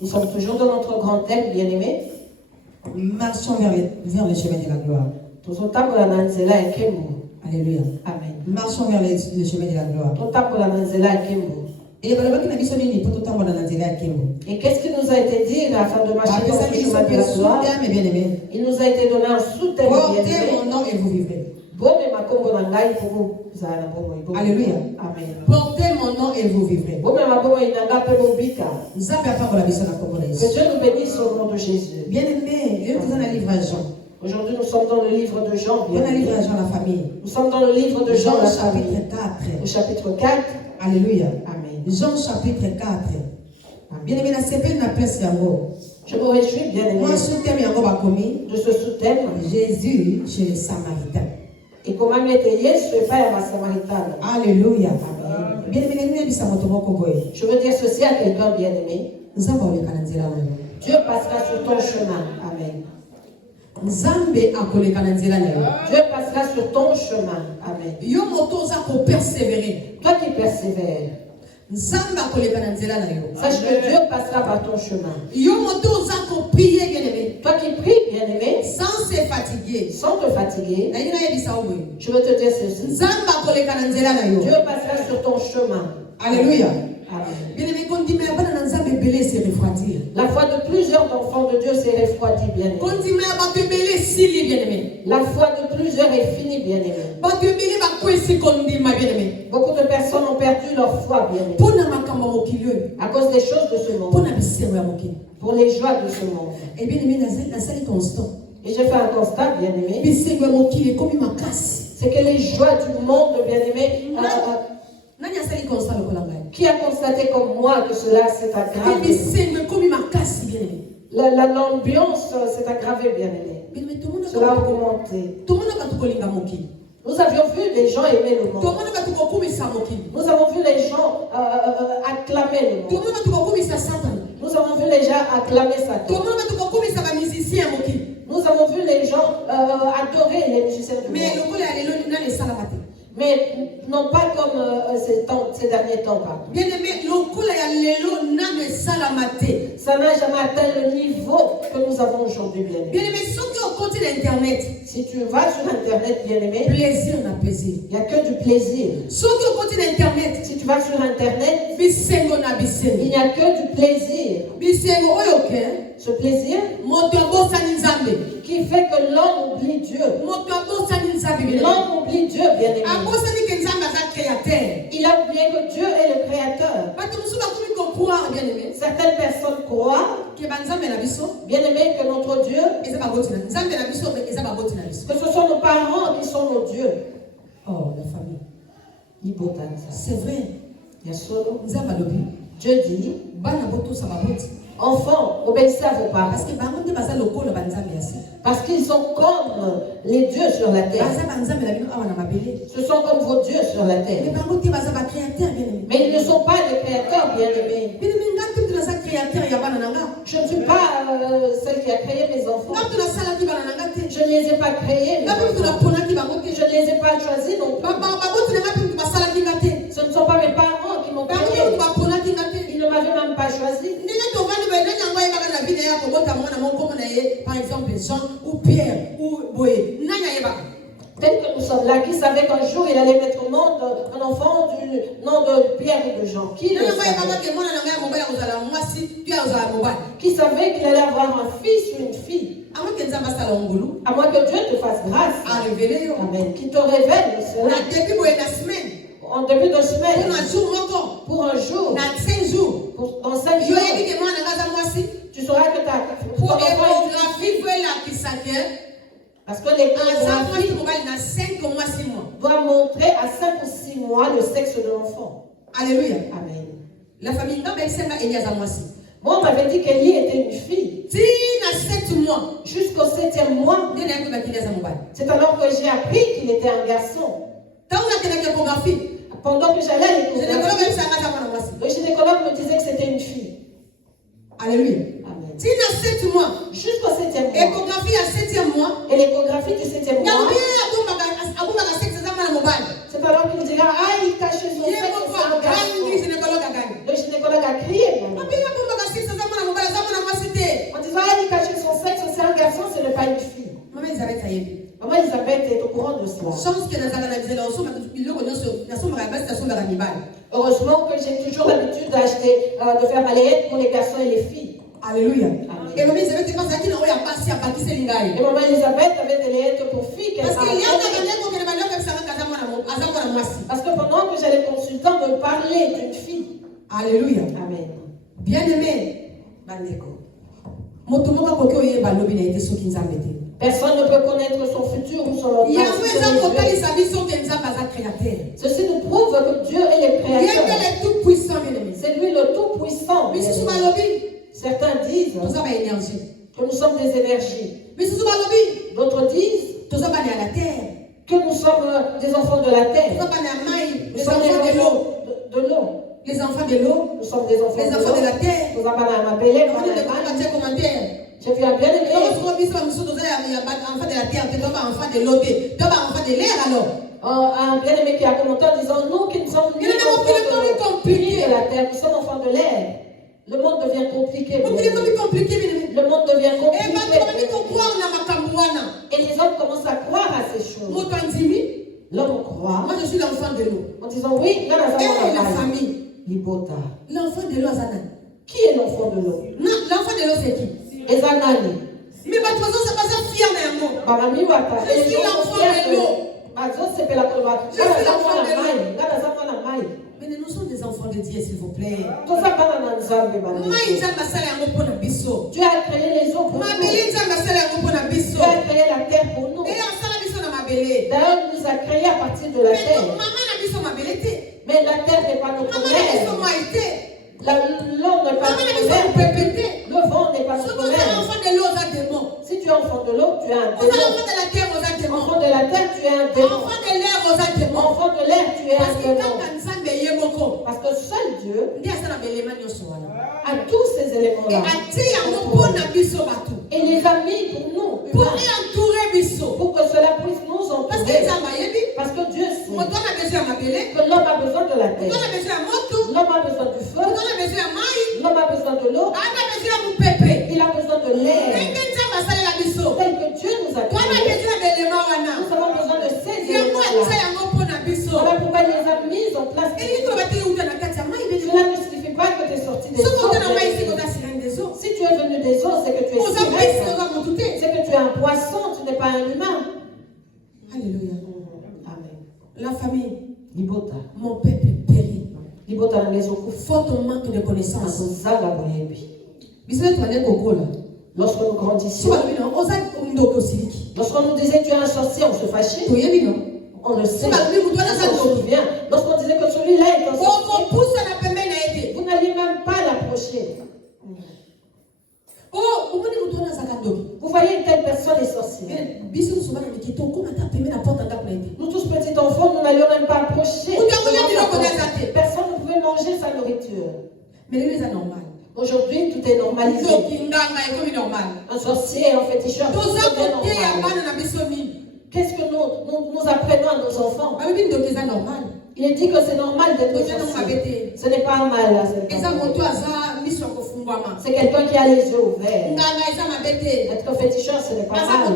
Nous sommes toujours dans notre grand thème, bien-aimé. Marchons vers le chemin de la gloire. Alléluia. Amen. Marchons vers le chemin de la gloire. Et qu'est-ce qui nous a été dit afin de marcher dans ce chemin de la gloire? Il nous a été donné un sous-thème. Portez mon nom et vous vivrez. Alléluia. Amen. Portez mon nom et vous vivrez. Que Dieu nous bénisse au nom de Jésus. Bien-aimé, je vous en ai livré à Jean. Aujourd'hui, nous sommes dans le livre de Jean. On a livré à Jean la famille. Nous sommes dans le livre de Jean, Jean la chapitre famille. 4. Au chapitre 4. Alléluia. Amen. Jean chapitre 4. Bien-aimé, la CP n'a plus yango. Je me réjouis, bien aimé, Moi, ce thème yango bakomi. de ce sous-thème. Jésus chez les Samaritains. Et comment mettre Yesu et pas à ma Samaritaine. Alléluia. Amen. Bien-aimé, nous avons dit ça boy. Je veux dire ceci à quelqu'un, bien aimé. Nous avons le canadien là. Dieu passera sur ton chemin. Amen. Nzambe akoleka na nzela na yo. Dieu passera sur ton chemin. Amen. Yo moto za ko persévérer. Toi qui persévères, Nzambe akoleka na nzela na yo. sache que Dieu passera par ton chemin. Yo moto za ko prier bien-aimé. Toi qui pries, bien aimé, Sans se fatiguer. sans te fatiguer, Na yina yebisa oboy. je veux te dire ceci. Nzambe akoleka na nzela na yo. Dieu passera sur ton chemin. Alléluia. Amen. Bien-aimé, quand dit mais bana na Nzambe belé se refroidir. La foi de plusieurs enfants de Dieu s'est refroidie, bien aimé. Quand dit mais ba te belé sili bien-aimé. La foi de plusieurs est finie, bien aimé. Ba te belé ba kwesi kondi ma bien-aimé. Beaucoup de personnes ont perdu leur foi, bien aimé, Pona makamba mokili à cause des choses de ce monde, pona bisengo ya mokili. pour les joies de ce monde. Et bien-aimé na sali constant. Et j'ai fait un constat, bien aimé, Bisengo ya mokili komi makasi. c'est que les joies du monde, bien aimé, Nani asali constat lokola ngai. qui a constaté comme moi que cela s'est aggravé? Bisengo komi makasi bien-aimé. L'ambiance s'est aggravée, bien aimé. Bien-aimé tout le monde Cela a augmenté. tout le monde va kolinga mokili. Nous avions vu des gens aimer le Tout le monde. monde va kokumisa mokili. Nous avons vu les gens acclamer le Tout monde. le monde va kokumisa Satan. Nous avons vu les gens acclamer Tout Satan. le monde va kokumisa ba musicien mokili. Nous avons vu les gens adorer les musiciens du Mais monde. lokola ya lelo na le salamate. Mais non pas comme ces derniers temps. Pardon. Bien-aimé, lokola ya lelo na le salamate. Ça n'a jamais atteint le niveau que nous avons aujourd'hui, bien aimé. Bien-aimé, soki okoti na internet, Si tu vas sur Internet, bien aimé, plaisir na plaisir. il n'y a que du plaisir. Soki okoti na internet, Si tu vas sur Internet, bisengo na il bisengo. n'y a que du plaisir. Bisengo oyo ke, Ce plaisir moto abosani Nzambe. qui fait que l'homme oublie Dieu. Moto abosani Nzambe bien-aimé. L'homme oublie Dieu, bien aimé. Abosani ke Nzambe aza créateur. Il a oublié que Dieu est le créateur. Bato mosusu bakomi kokroire bien-aimé. Certaines personnes croient, Ke banzambe na biso bien aimé, que notre Dieu, eza baboti na Nzambe na biso eza baboti na biso. que ce sont nos parents qui sont nos dieux. Oh, la famille. C'est vrai. Il y a solo. Nzambe alobi. Dieu dit, Bana boto sa baboti. enfants, obéissez à vos parents. Parce que bango te baza lokola banzambe yasi. Parce qu'ils sont comme les dieux sur la terre. Baza banzambe na bino awa na mabele. Ce sont comme vos dieux sur la Mais terre. bango te baza ba créateur bien-aimé. Mais ils ne sont pas les créateurs, bien aimés. Bien-aimé, ngati tu na sa créateur ya bana nanga. Je ne suis pas celle qui a créé mes enfants. Ngati tu na sala ki bana nanga te. Je ne les ai pas créés. mes Ngati tu na enfants. pona ki bango te. Je ne les ai pas choisis non plus. Baboti na ngati tu basala ki ngate. Ce ne sont pas mes parents qui m'ont Bango créé. tu bapona ki ngate. Ils ne m'avaient même pas choisi. Ndenge tovandi boye nani yango ayebaka na vie ya kobota mwana moko na ye par exemple Jean ou Pierre ou boye nani ayebaka. Tel que nous sommes là, qui savait qu'un jour il allait mettre au monde un enfant du nom de Pierre et de Jean? Qui le Nani yango savait? ayebaka ke mwana na ngai ya mobali akozala mwasi tu azala mobali. Qui savait qu'il allait avoir un fils ou une fille? Amo ke nzambe asala ngolu À moins que Dieu te fasse grâce. a révélé yo. Amen. Qui te révèle cela. Na depuis boye na semaine En début de pour semaine, na jour moko pour un jour, na 5 jours. dans 5 Yo jours, yebi ke mwana na ngai aza mwasi tu sauras que pour ton enfant échographie faut elakisa ke parce que les aza mwasi échographies mobali na 5 mois 6 mois. doivent montrer à 5 ou 6 mois le sexe de l'enfant. Alléluia. Amen. La famille ngambe esenga Eli aza mwasi. Moi, on m'avait dit qu'Élie était une fille. Ti na 7 mois. Jusqu'au 7e mois, Nde na yako bakili aza mobali. c'est alors que j'ai appris qu'il était un garçon. Tango na kena échographie. Pendant que j'allais à Gynécologue l'échographie, ebisanga aza mwana mwasi. le gynécologue me disait que c'était une fille. Alléluia. Amen. Ti na 7 mois. Jusqu'au 7e mois. Échographie à 7e mois. Et l'échographie du 7e Nyango mois, ye abombaka sexe eza mwana mobali. c'est alors qu'il dira, ah, il cache son Ye sexe, moko c'est un garçon. agangi gynécologue agangi. Le gynécologue a crié même. En disant, elle cachait son sexe, c'est un garçon, ce n'est pas une fille. Maman Elisabeth est au courant de cela. Heureusement que j'ai toujours l'habitude d'acheter, de faire ma layette pour les garçons et les filles. Alléluia. Et maman Elisabeth avait des lettres pour filles. Parce que pendant que j'allais consultant me parler d'une fille. Alléluia. Amen. Bien-aimé, personne ne peut connaître son futur ou son ceci nous prouve que Dieu est le créateur. C'est lui le tout-puissant. Certains disent que nous sommes des énergies. D'autres disent que nous sommes des enfants de la terre. Nous sommes des enfants de l'eau. Les enfants de l'eau. Nous sommes des enfants de la terre. J'ai vu un bien-aimé. Un bien-aimé qui a commenté en disant nous qui ne sommes ni enfants de la terre, nous sommes enfants de l'air. Le monde devient compliqué. Le monde devient compliqué. Et les hommes commencent à croire à ces choses. L'homme croit. Moi je suis l'enfant de l'eau. En disant oui, là la famille. L'enfant de l'eau, Azana. Qui est l'enfant de l'eau? L'enfant de l'eau, c'est qui? Ezanani. Mais ma toison, c'est pas ça, fier d'un mot. Je suis l'enfant de l'eau. Je suis l'enfant de l'eau. Mais nous sommes des enfants de Dieu, s'il vous plaît. Dieu a créé les eaux pour nous. Dieu a créé la terre pour nous. D'ailleurs, il nous a créés à partir de la terre. Mais la terre n'est pas notre mère. L'eau n'est pas notre mère. Le vent n'est pas notre mère. Si tu es enfant de l'eau, tu es un démon. Enfant de la terre, tu es un démon. Enfant de l'air, tu es un démon. Parce que seul Dieu a tous ces éléments-là. Et les a mis pour nous. Pour que cela puisse nous entourer. Parce que Dieu sait que l'homme a besoin de la terre. L'homme a besoin du feu. L'homme a besoin de l'eau. Il a besoin de l'air. Tel que Dieu nous a créé. Nous avons besoin de ces éléments-là. Voilà pourquoi il les a mis en place. Cela ne signifie pas que tu es sorti des eaux. Si tu es venu des eaux, c'est que tu es sirène. C'est que tu es un poisson, tu n'es pas un humain. Alléluia. Amen. La famille. Libota. Mon peuple périt. Libota na maison. Faute au manque de connaissances. Lorsque nous grandissions, lorsqu'on nous disait tu es un sorcier, on se fâchait. On le sait. On se souvient. Lorsqu'on disait que celui-là est un sorcier, vous n'alliez même pas l'approcher. Vous voyez une telle personne est sorcière. Nous tous petits enfants, nous n'allions même pas approcher. Personne ne pouvait manger sa nourriture. Mais lui, c'est normal. Aujourd'hui, tout est normalisé. Un sorcier, un féticheur. Qu'est-ce que nous apprenons à nos enfants? Il est dit que c'est normal d'être sorcier. Ce n'est pas un mal là. C'est quelqu'un qui a les yeux ouverts. Être féticheur, ce n'est pas mal.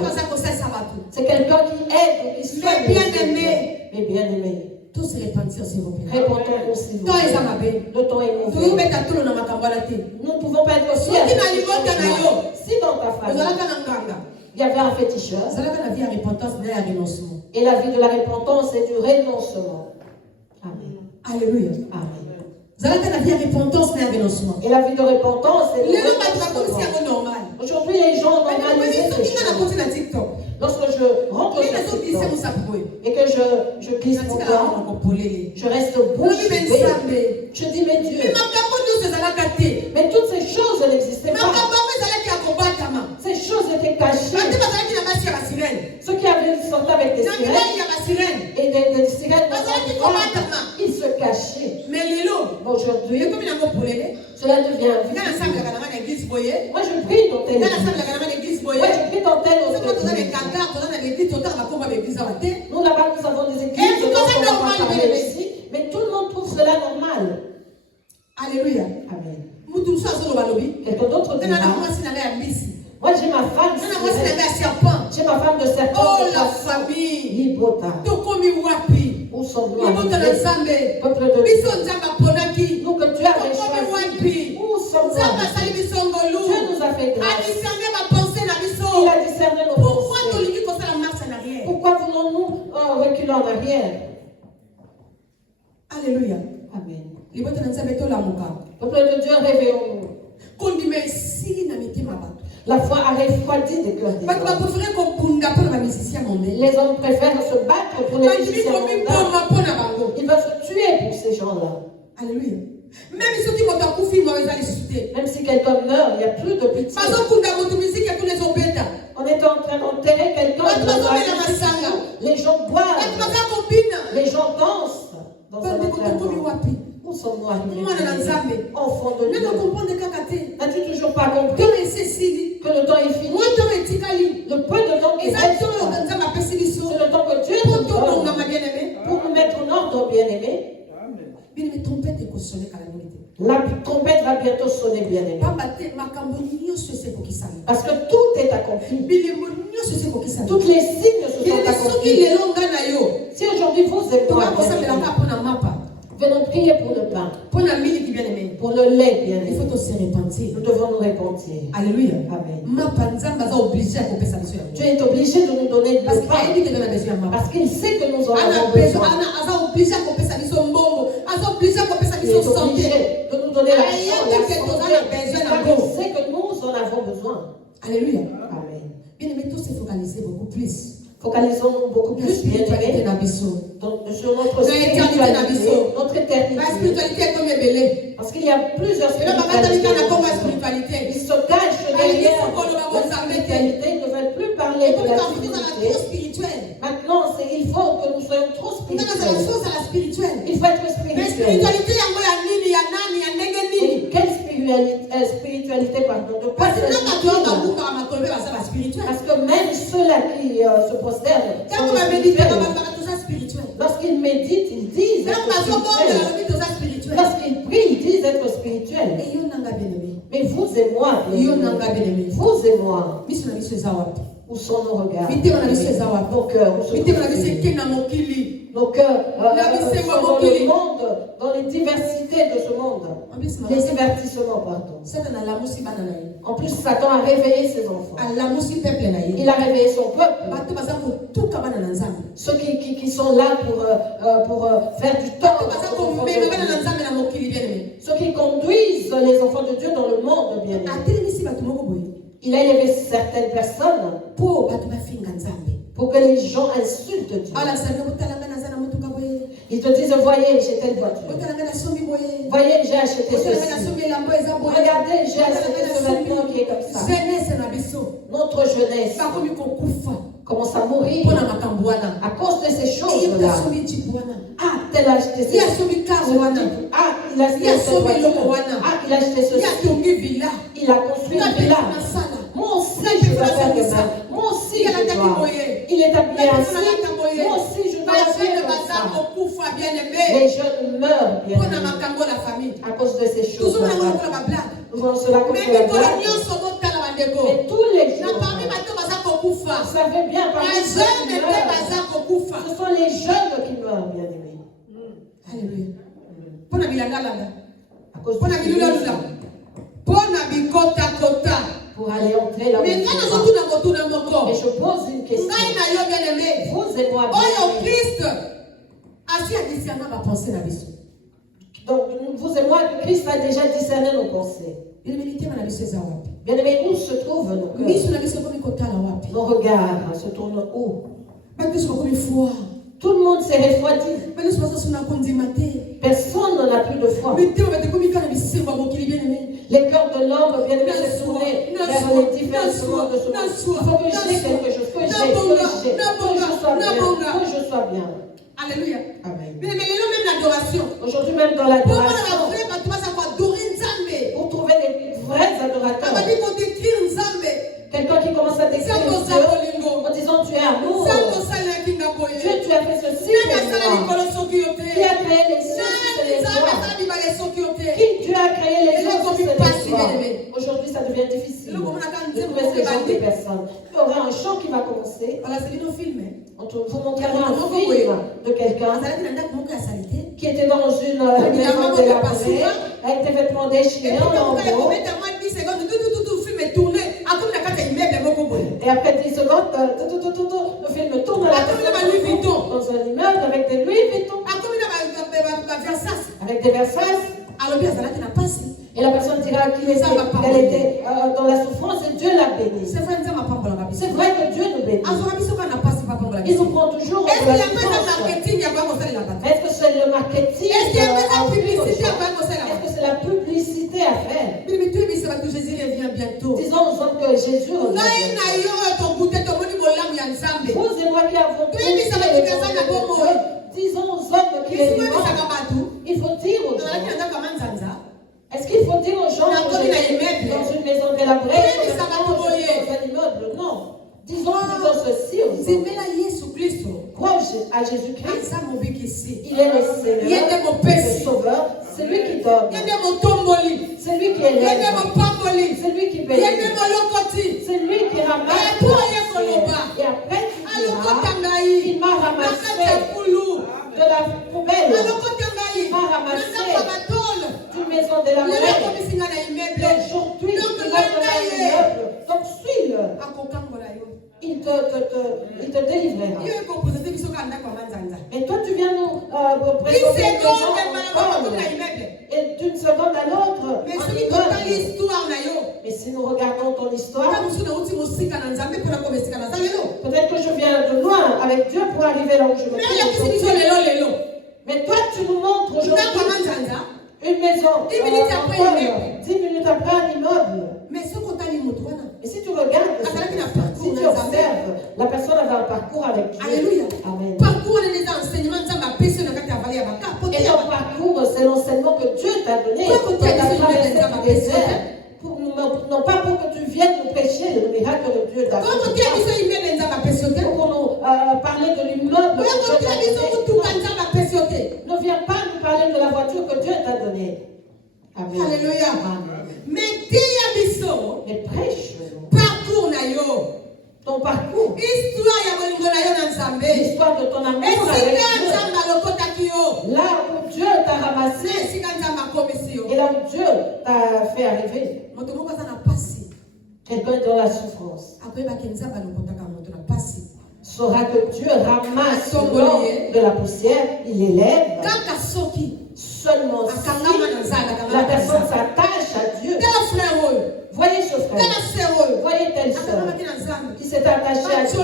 C'est quelqu'un qui aide ou qui soigne. Mais bien aimé. Tous se repentir, s'il vous plaît. Répondons-nous, s'il vous plaît. Le temps est mauvais. Nous ne pouvons pas être fiers. Si dans ta famille, il y avait un féticheur, et la vie de la repentance est du renoncement. Amen. Alléluia. Amen. Et la vie de repentance est du renoncement. Aujourd'hui, les gens normalisent ces choses. Lorsque je rentre sur TikTok et que je glisse mon corps, je reste bouche bée. Je dis, mais Dieu, mais toutes ces choses n'existaient pas. Ces choses étaient cachées. Ceux qui avaient sorti avec des sirènes et des sirènes, ils se cachaient. Mais aujourd'hui, cela devient visible. Moi, je prie dans telle église. Moi, je prie dans telle autre église. Nous, là-bas, nous avons des églises. Mais tout le monde trouve cela normal. Alléluia. Amen. Quelqu'un d'autre dira, moi j'ai ma femme j'ai ma femme de serpent. Oh la famille. Libota. Où sommes-nous arrivés? Peuple de Dieu. Nous que Dieu avait choisi. Où sommes-nous arrivés? Dieu nous a fait grâce. Il a discerné nos pensées. Pourquoi voulons-nous reculer en arrière? Alléluia. Amen. Peuple de Dieu, réveillons-nous. La foi a refroidi des cœurs des hommes. Les hommes préfèrent se battre pour les musiciens mondains. Ils veulent se tuer pour ces gens-là. Alléluia. Même si quelqu'un meurt, il n'y a plus de pitié. On est en train d'enterrer quelqu'un. Les gens boivent. Les gens dansent dans un enterrement. Où sommes-nous arrivés? Enfants de Dieu. N'as-tu toujours pas compris que le temps est fini? Le peu de temps qui reste, c'est le temps que Dieu nous donne pour nous mettre en ordre, bien-aimés. La trompette va bientôt sonner, bien-aimé. Parce que tout est accompli. Toutes les signes se sont accomplis. Si aujourd'hui vous êtes venons prier pour le pain, pour le lait, bien aimé. Nous devons nous repentir. Alléluia. Amen. Dieu est obligé de nous donner le pain parce qu'il sait que nous en avons besoin. Il est obligé de nous donner la santé. Il sait que nous en avons besoin. Alléluia. Amen. Bien aimé, tous se focaliser beaucoup plus. Focalisons-nous beaucoup plus, bien aimé, sur notre spiritualité, notre éternité. Parce qu'il y a plusieurs spiritualités. Ils se cachent derrière la spiritualité. Ils ne veulent plus parler de la spiritualité. Maintenant, il faut que nous soyons trop spirituels. Il faut être spirituel. Spiritualité, pardon, de pas parce que même ceux-là qui se prosternent sont spirituels. Lorsqu'ils méditent, ils disent être spirituels. Lorsqu'ils prient, ils disent être spirituels. Mais vous et moi, vous et moi, où sont nos regards? Nos cœurs, où sont nos cœurs sont dans le monde, dans les diversités de ce monde. Les divertissements, pardon. En plus, Satan a réveillé ses enfants. Il a réveillé son peuple. Ceux qui sont là pour faire du temps. Ceux qui conduisent les enfants de Dieu dans le monde, bien aimé. Il a élevé certaines personnes pour que les gens insultent Dieu. Ils te disent, voyez, j'ai telle voiture. Voyez, j'ai acheté ceci. Regardez, j'ai acheté ce vêtement qui est comme ça. Notre jeunesse commence à mourir à cause de ces choses-là. Ah, tel a acheté ceci. Ah, il a acheté cette voiture. Ah, il a acheté ceci. Il a construit une villa. Moi aussi, je dois faire de ça. Moi aussi, je dois. Il est habillé ainsi. Moi aussi, je dois faire de ça. Les jeunes meurent bien à cause de ces choses. Nous voyons cela comme la blague. Mais tous les jours, vous savez bien, ce sont les jeunes qui meurent, bien aimés. Alléluia. À cause de pour aller entrer là où et je pose une question. Vous et moi, donc vous et moi, Christ a déjà discerné nos pensées. Bien aimé, où se trouvent nos cœurs? Nos regards se tournent où? Tout le monde s'est refroidi. Personne n'en a plus de foi. Les cœurs de l'homme viennent de se tourner vers les diversements de ce monde. Il faut que j'ai quelque chose, que je sois bien. Alléluia. Amen. Même l'adoration. Aujourd'hui même dans l'adoration, pour trouver les vrais adorateurs. Quelqu'un qui commence à décrire Dieu en disant tu es amour. Dieu, tu as fait ceci pour moi. Qui a créé les cieux et les toits? Qui Dieu a Aujourd'hui, ça devient difficile de trouver ce genre de personnes. Il y aura un chant qui va commencer. On vous montrera un film de quelqu'un qui était dans une maison délabrée, avec des vêtements déchirés en lambeaux. Et après 10 secondes, le film tourne dans un immeuble avec des Louis Vuitton, avec des Versace. Et la personne dira qu'elle était dans la souffrance et Dieu l'a béni. C'est vrai que Dieu nous bénit. Il nous prend toujours en la souffrance. Est-ce que c'est le marketing? Est-ce que c'est la publicité à faire? Disons aux hommes que Jésus revient. Vous et moi qui avons disons aux hommes qu'il est vivant. Il faut dire aux gens. Est-ce qu'il faut dire aux gens dans une maison délabrée, dans un immeuble? Non. Disons ceci aux hommes. Crois à Jésus-Christ. Il est le Seigneur, le Sauveur. C'est lui qui donne. C'est lui qui élève. C'est lui qui bénit. C'est lui qui ramasse. Et après, il m'a ramassé de la poubelle. Il m'a ramassé d'une maison délabrée. Aujourd'hui, il va dans un immeuble. Donc, suis-le. Il te délivrera. Et toi, tu viens nous présenter et d'une seconde à l'autre. Mais si nous regardons ton histoire, peut-être que je viens de loin avec Dieu pour arriver là où je me trouve. Mais toi, tu nous montres aujourd'hui une maison, 10 minutes après un immeuble. Et si tu regardes, si tu observes, la personne avait un parcours avec Dieu. Alléluia. Amen. Et ton parcours, c'est l'enseignement que Dieu t'a donné pour traverser le désert. Non pas pour que tu viennes nous prêcher le miracle de Dieu t'a donné. Pour nous parler de l'immeuble que Dieu t'a donné. Ne viens pas nous parler de la voiture que Dieu t'a donnée. Amen. Alléluia. Mais prêche ton parcours. L'histoire de ton amour avec Dieu. Là où Dieu t'a ramassé. Et là où Dieu t'a fait arriver. Quelqu'un est dans la souffrance saura que Dieu ramasse l'homme de la poussière, il élève. Seulement si la personne s'attache à Dieu. Voyez ce frère, voyez telle soeur qui s'est attachée à Dieu.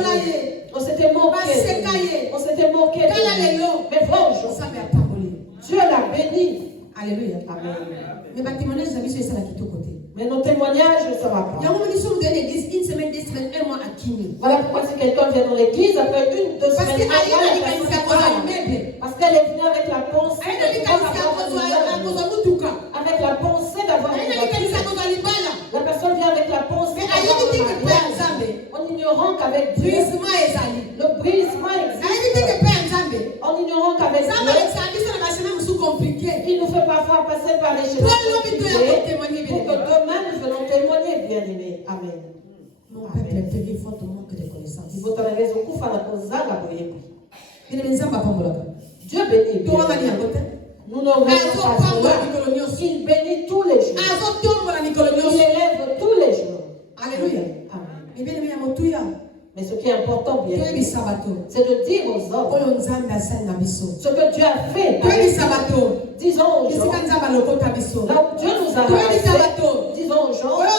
On s'était moqué de lui. Mais bon, Dieu l'a béni. Alléluia. Amen. Mais nos témoignages ne sera pas. Voilà pourquoi si quelqu'un vient dans l'église après 1-2 semaines, parce qu'elle est venue avec la pensée d'avoir une voiture. La personne vient avec la pensée en ignorant qu'avec Dieu, le brisement existe. En ignorant qu'avec Dieu, il nous fait parfois passer par les chemins pour que demain nous venons témoigner, bien-aimés. Amen. Mon peuple est péri faute au manque de connaissances. Dieu bénit. Nous ne restons pas cela. Il bénit tous les jours. Il élève tous les jours. Alléluia. Amen. Mais ce qui est important, bien, c'est de dire aux hommes ce que Dieu a fait. Disons aux gens, là où Dieu nous a ramassés, disons aux gens ce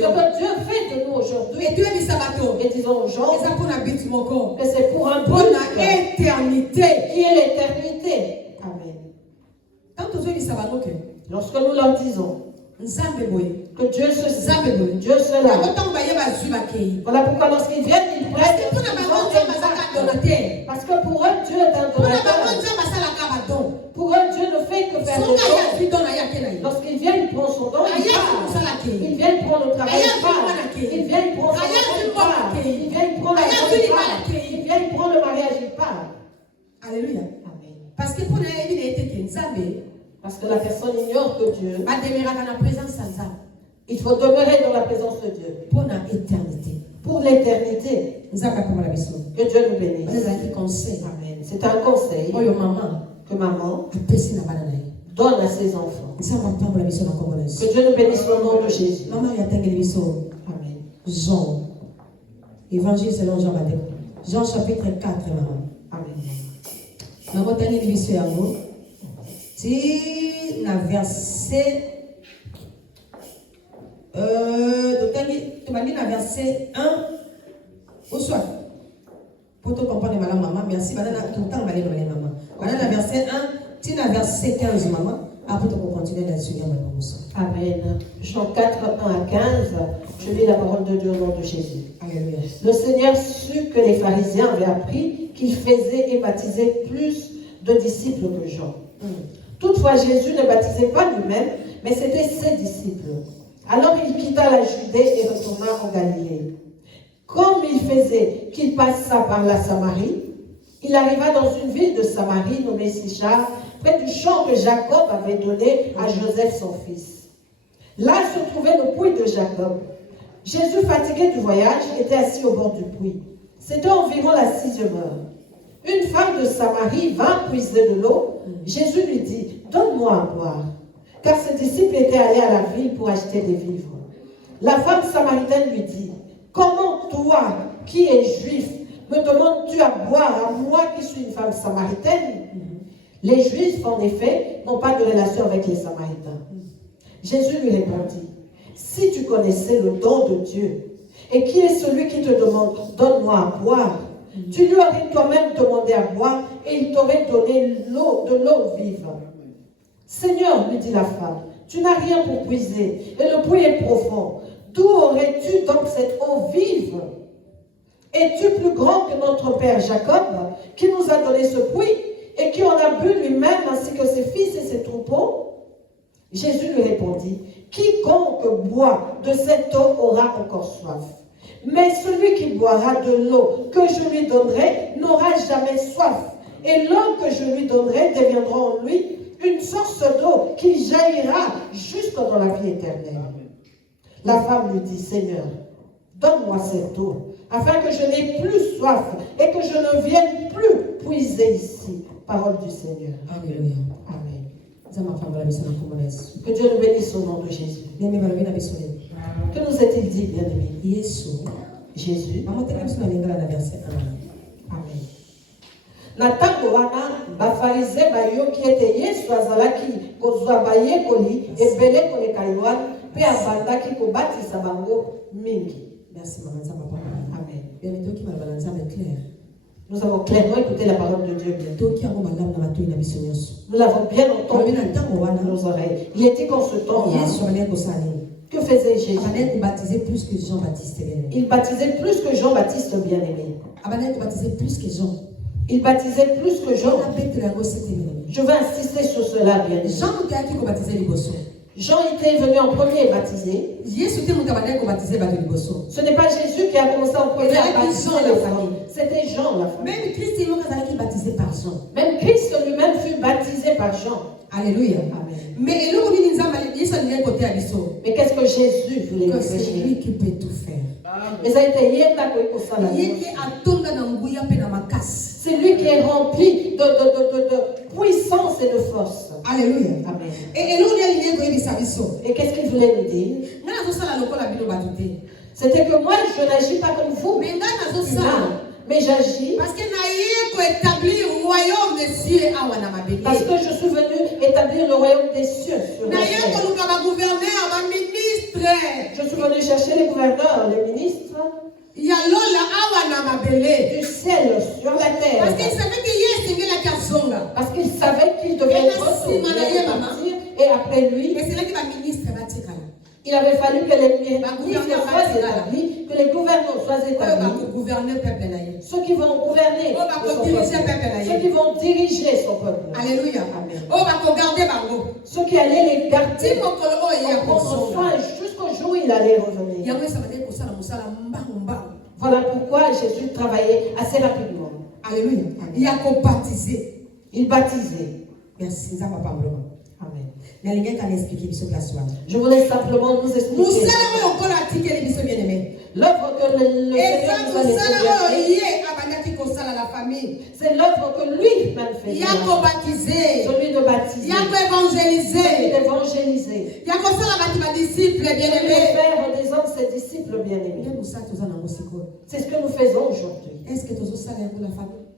que Dieu fait de nous aujourd'hui. Et disons aux gens que c'est pour un but éternité qui est l'éternité. Amen. Lorsque nous leur disons que Dieu cela. Voilà pourquoi lorsqu'ils viennent, ils prêtent. Parce que pour eux, Dieu est un donateur. Pour eux, Dieu ne fait que faire le don. Lorsqu'il vient, il prend son don, il part. Il vient, il prend le travail, il part. Il vient, il prend son don, il part. Il vient, il prend la vie, il part. Il vient, il prend le mariage, il part. Alléluia. Amen. Parce que pour la Parce que la personne ignore que Dieu Il faut demeurer dans la présence de Dieu. Pour l'éternité. Pour l'éternité. Que Dieu nous bénisse. Amen. C'est un conseil que maman donne à ses enfants. Que Dieu nous bénisse au nom de Jésus. Amen. Jean. Évangile selon Jean Baptiste. Jean chapitre 4, maman. Amen. Maman, tu as une émission à vous. Si, dans verset. Tu m'as dit dans verset 1 ou soit. Pour te comprendre, madame, maman, merci. Madame, tout le temps, maman. Madame, dans verset 1, tu as verset 15, maman. Après, on continue là-dessus. Amen. Jean 4, 1 à 15. Je lis la parole de Dieu au nom de Jésus. Alléluia. Le Seigneur sut que les pharisiens avaient appris qu'il faisait et baptisait plus de disciples que Jean. Toutefois, Jésus ne baptisait pas lui-même, mais c'était ses disciples. Alors il quitta la Judée et retourna en Galilée. Comme il faisait qu'il passa par la Samarie, il arriva dans une ville de Samarie nommée Sychar, près du champ que Jacob avait donné à Joseph son fils. Là se trouvait le puits de Jacob. Jésus, fatigué du voyage, était assis au bord du puits. C'était environ la 6e heure. Une femme de Samarie vint puiser de l'eau. Jésus lui dit, « Donne-moi à boire. » Car ses disciples étaient allés à la ville pour acheter des vivres. La femme samaritaine lui dit, « Comment toi, qui es juif, me demandes-tu à boire à moi qui suis une femme samaritaine ?» Les Juifs, en effet, n'ont pas de relation avec les Samaritains. Jésus lui répondit, « Si tu connaissais le don de Dieu, et qui est celui qui te demande, donne-moi à boire, tu lui aurais toi-même demandé à boire, et il t'aurait donné de l'eau vive. » Seigneur, lui dit la femme, tu n'as rien pour puiser, et le puits est profond. D'où aurais-tu donc cette eau vive? Es-tu plus grand que notre père Jacob, qui nous a donné ce puits, et qui en a bu lui-même, ainsi que ses fils et ses troupeaux? Jésus lui répondit, quiconque boit de cette eau aura encore soif. Mais celui qui boira de l'eau que je lui donnerai n'aura jamais soif. Et l'eau que je lui donnerai deviendra en lui une source d'eau qui jaillira jusque dans la vie éternelle. La femme lui dit, Seigneur, donne-moi cette eau, afin que je n'ai plus soif et que je ne vienne plus puiser ici. Parole du Seigneur. Alléluia. Amen. Que Dieu nous bénisse au nom de Jésus. Que nous a-t-il dit, bien-aimé? Jésus. Amen. Natango wana bafarisé bayo qui était Yesu azalaki kozwa bayekoli ebele koleka Yohane pe abandaki kobatisa bango mingi. Merci maman, ça va pas. Amen. Bien-aimé, qui m'a balancé avec clair. Nous avons clairement écouté la parole de Dieu. Nous l'avons bien entendu dans nos oreilles. Il était qu'en ce temps-là, que faisait Jésus? Il baptisait plus que Jean-Baptiste. Il baptisait plus que Jean-Baptiste bien-aimé. Il baptisait plus que Jean. Il baptisait plus que Jean. Je vais insister sur cela, bien aimé. Jean était venu en premier baptiser. Ce n'est pas Jésus qui a commencé en premier à baptiser la famille. C'était Jean la famille. Même Christ est baptisé par Jean. Même Christ lui-même fut baptisé par Jean. Alléluia. Amen. Mais qu'est-ce que Jésus voulait nous dire? C'est lui qui peut tout faire. C'est lui qui est rempli de puissance et de force. Alléluia. Amen. Et qu'est-ce qu'il voulait nous dire? C'était que moi je n'agis pas comme vous. Mais j'agis parce que je suis venu établir le royaume des cieux sur la terre. Je suis venu chercher les gouverneurs, les ministres du ciel sur la terre. Parce qu'il savait qu'il devait retourner et après lui, il avait fallu que les ministres soient établis, que les gouverneurs soient établis. Ceux qui vont gouverner son peuple, ceux qui vont diriger son peuple. Alléluia. Amen. Ceux qui allaient les garder, en prendre soin jusqu'au jour où il allait revenir. Voilà pourquoi Jésus travaillait assez rapidement. Alléluia. Il a baptisé. Il baptisait. Merci. Amen. Je voulais simplement nous expliquer l'œuvre que le Seigneur nous a laissée. C'est l'œuvre que lui-même fait. Celui de baptiser. Celui d'évangéliser. Celui de faire des hommes ses disciples bien-aimés. C'est ce que nous faisons aujourd'hui.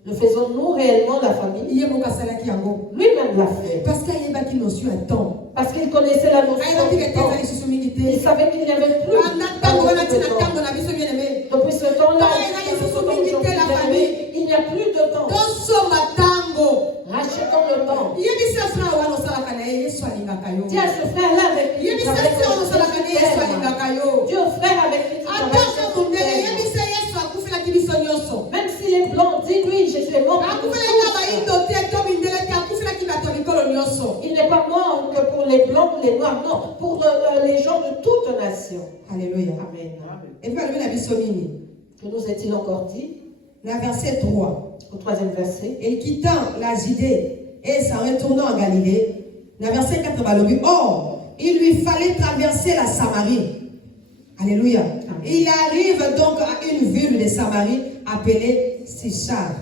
Le faisons-nous réellement la famille? Lui-même l'a fait. Parce qu'il connaissait la notion du temps. Il savait qu'il n'y avait plus de temps. Depuis ce temps-là, il n'y a plus de temps. Rachetons le temps. Dis à ce frère-là avec qui tu travailles. Dis au frère avec qui tu travailles. Même s'il est blanc, dis-lui, Jésus est mort. Il n'est pas mort que pour les blancs ou les noirs, non, pour les gens de toute nation. Alléluia. Amen. Et puis, que nous est-il encore dit? Verset 3. Au troisième verset. Et quittant la Judée et s'en retournant en Galilée, verset 4, or, il lui fallait traverser la Samarie. Alléluia. Il arrive donc à une ville de Samarie appelée Sichar,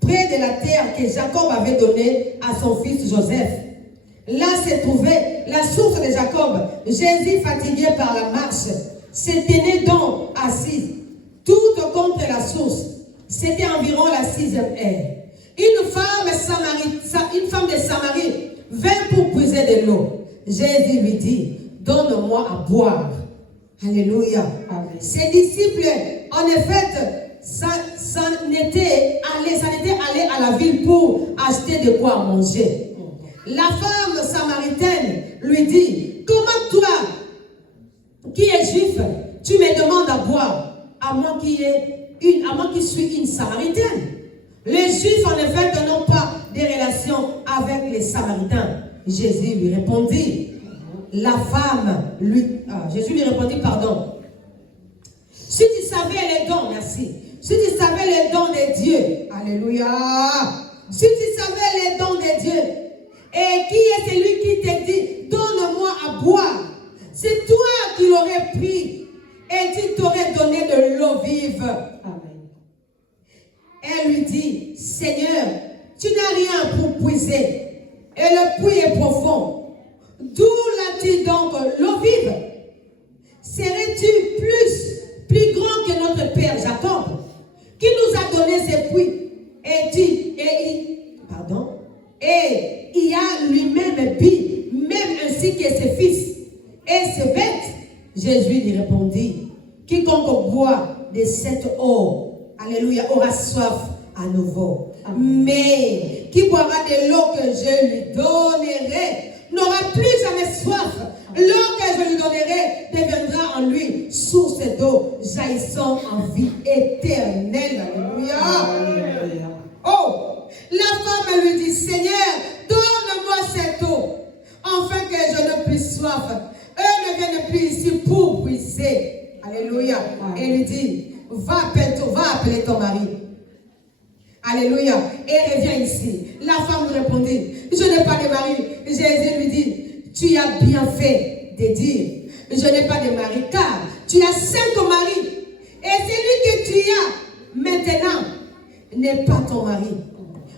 près de la terre que Jacob avait donnée à son fils Joseph. Là se trouvait la source de Jacob. Jésus, fatigué par la marche, s'était donc assis tout contre la source. C'était environ la 6e heure. Une femme de Samarie vint pour puiser de l'eau. Jésus lui dit, donne-moi à boire. Alléluia. Amen. Ses disciples, en effet, ça n'était allé à la ville pour acheter de quoi manger. La femme samaritaine lui dit, comment toi, qui es juif, tu me demandes à boire, à moi qui suis une samaritaine. Les juifs, en effet, n'ont pas de relations avec les samaritains. Jésus lui répondit, Jésus lui répondit, pardon. Si tu savais les dons, merci. Si tu savais les dons de Dieu, alléluia. Si tu savais les dons de Dieu, et qui est celui qui te dit, donne-moi à boire, c'est toi qui l'aurais pris et tu t'aurais donné de l'eau vive. Amen. Elle lui dit, Seigneur, tu n'as rien pour puiser, et le puits est profond. D'où l'as-tu donc l'eau vive? Serais-tu plus grand que notre père Jacob, qui nous a donné ces puits, et il a lui-même bu, même ainsi que ses fils et ses bêtes? Jésus lui répondit, quiconque boit de cette eau, alléluia, aura soif à nouveau. Amen. Mais qui boira de l'eau que je lui donnerai n'aura plus jamais soif. L'eau que je lui donnerai deviendra en lui source d'eau jaillissant en vie éternelle. Alléluia. Alléluia. Oh, la femme lui dit, Seigneur, donne-moi cette eau, afin que je ne puisse soif. Eux ne viennent plus ici pour puiser. Alléluia. Et lui dit, va appeler ton mari. Alléluia. Et reviens ici. La femme lui répondit, je n'ai pas de mari. Jésus lui dit, tu as bien fait de dire, je n'ai pas de mari, car tu as 5 maris. Et celui que tu as maintenant n'est pas ton mari.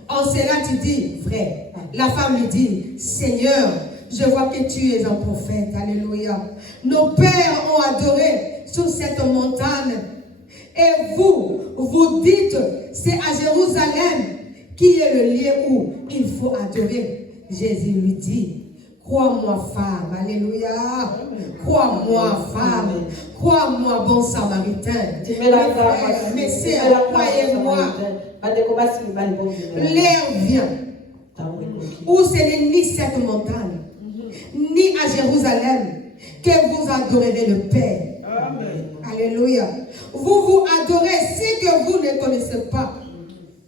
En cela tu dis, frère. La femme lui dit, Seigneur, je vois que tu es un prophète. Alléluia. Nos pères ont adoré sur cette montagne. Et vous dites, c'est à Jérusalem qui est le lieu où il faut adorer. Jésus lui dit, crois-moi femme, alléluia. Crois-moi femme, crois-moi bon samaritain. Mes sœurs, croyez-moi. L'air vient où ce n'est ni cette montagne, ni à Jérusalem que vous adorerez le Père. Amen. Alléluia. Vous adorez ce que vous ne connaissez pas.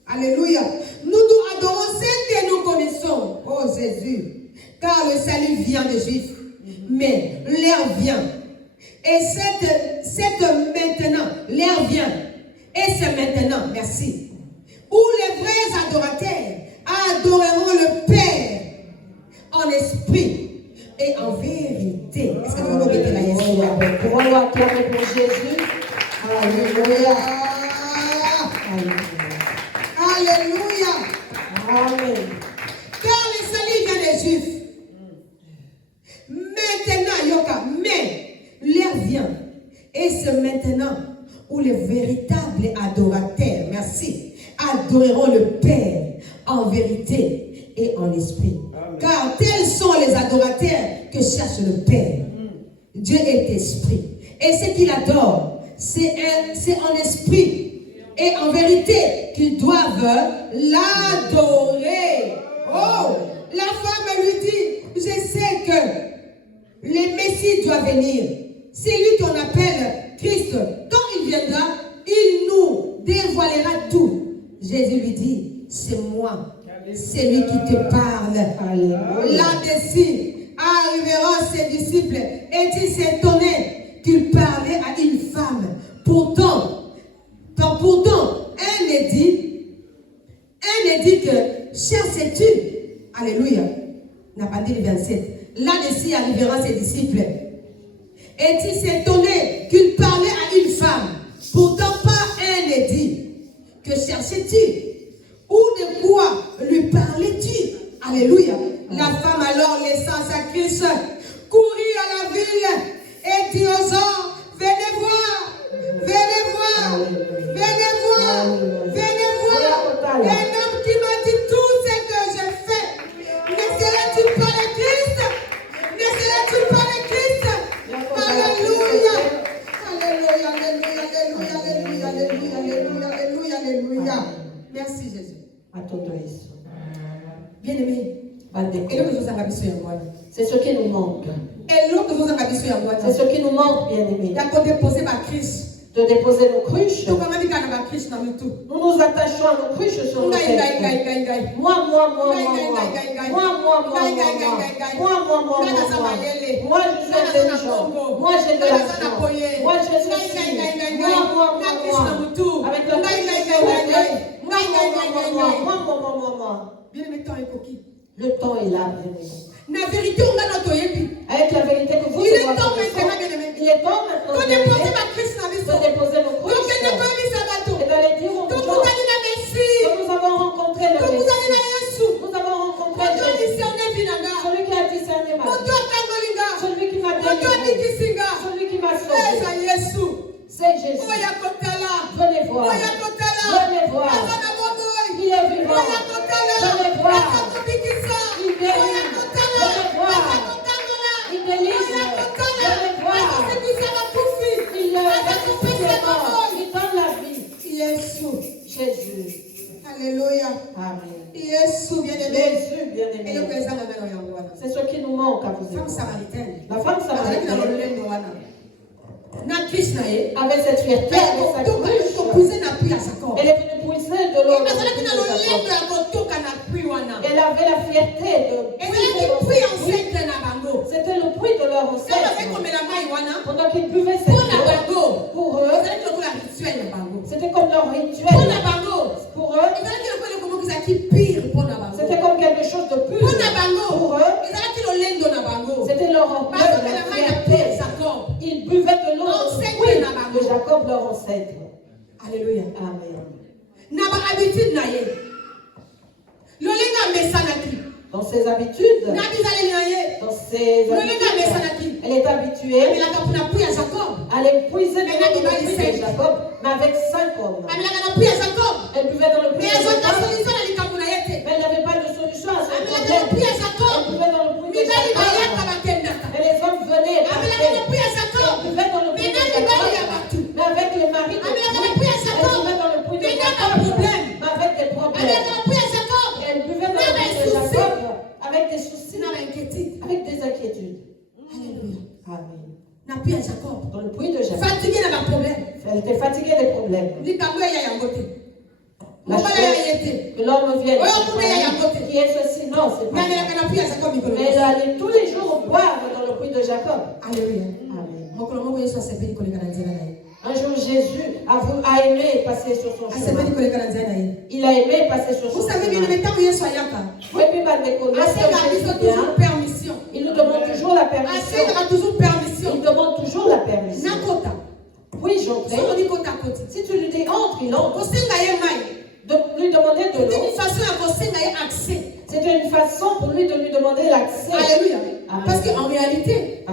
Alléluia. Nous adorons ce que nous connaissons. Oh Jésus. Car le salut vient des Juifs. Mais l'heure vient. Et c'est maintenant. L'heure vient. Et c'est maintenant. Merci. Où les vrais adorateurs adoreront le Père en esprit et en vérité. Est-ce que vous pouvez mettre la Yeshua? Pouvons-nous acclamer pour Jésus? Alléluia. Alléluia. Amen. Car le salut vient des Juifs. Maintenant, Yoka, mais l'heure vient. Et c'est maintenant où les véritables adorateurs, merci, adoreront le Père en vérité et en esprit. Amen. Car tels sont les adorateurs que cherche le Père. Dieu est esprit. Et ce qu'il adore, c'est en esprit et en vérité qu'ils doivent l'adorer. Oh, la femme lui dit, je sais que le Messie doit venir. C'est lui qu'on appelle Christ. Quand il viendra, il nous dévoilera tout. Jésus lui dit, c'est moi. C'est lui qui te parle. Là-dessus, arriveront ses disciples et ils s'étonnaient qu'il parlait à une femme. Pourtant, un est dit que cherches-tu? Alléluia. N'a pas dit le 27. Là-dessus arriveront ses disciples. Et ils s'étonnaient qu'il parlait à une femme. Pourtant, pas un n'est dit. Que cherchais-tu? Ou de quoi lui parlais-tu? Alléluia. La femme alors laissant sa crise, courut à la ville et dit aux gens, venez voir, venez voir, venez voir, venez voir. Un homme qui m'a dit tout ce que j'ai fait. Ne serait-il pas le Christ? Ne serait-il pas le Christ? Alléluia. Alléluia, alléluia, alléluia, alléluia, alléluia, alléluia, alléluia. Merci Jésus. Bien-aimé. C'est ce qui nous manque. C'est ce qui nous manque, bien-aimés. De déposer nos cruches. Nous nous attachons à nos cruches sur nos têtes. Moi, je suis intelligent. Moi, j'ai de l'argent. Moi, je suis ici. Avec le le temps est là, bien-aimé. Avec la vérité que vous il est temps maintenant, bien-aimé. Il est temps maintenant de déposer nos cruches et d'aller dire aux gens que nous avons rencontré le Messie. Nous avons rencontré Jésus. Celui qui a discerné ma vie. Celui qui m'a délivré. Celui qui m'a sauvé. C'est Jésus. Venez voir. Venez voir. Il est vivant. Venez voir. Il guérit. Venez voir. Il délivre. Venez voir. Il donne la vie. Jésus. Alléluia. Amen. Jésus bien-aimé. C'est ce qui nous manque à vous. Femme samaritaine. La femme samaritaine avec cette fierté, avec sa cruche, elle est venue puiser de l'eau. Elle avait la fierté de c'était le puits de leur ancêtre. Pendant qu'ils buvaient cette eau, pour eux, c'était comme leur rituel. Pour eux, c'était comme quelque chose de pur. Pour eux, c'était leur orgueil, leur fierté. Ils buvaient de l'eau de Jacob, leur ancêtre. Alléluia. Amen. Dans ses habitudes, elle est habituée à aller puiser dans le puits de Jacob, mais avec 5 hommes. Elle buvait dans le puits de Jacob, mais elle n'avait pas de solution à ce problème. Elle buvait dans le puits de Jacob, et les hommes venaient et partaient. Elle buvait dans le puits de Jacob, mais avec les maris de Dieu. Elle buvait dans le puits de Jacob, mais avec des problèmes. Elle buvait dans le puits de Jacob avec des soucis, avec des inquiétudes. Alléluia. Amen. Jacob. Dans le puits de Jacob. Fatiguée d'un problème. Elle était fatiguée des problèmes. La chose que l'homme vienne qui est ceci, non, c'est pas ça. Mais elle allait tous les jours boire dans le puits de Jacob. Alléluia. Amen. Un jour, Jésus a aimé passer sur son chemin. Il a aimé passer sur son chemin. Vous savez bien, le temps où il est permission. Il nous demande toujours la permission. Il demande toujours la permission. Oui, j'entre. Si tu lui dis entre, il entre. De lui demander de l'eau. C'était une façon pour lui de lui demander l'accès. Alléluia. Amen. Parce qu'en réalité, il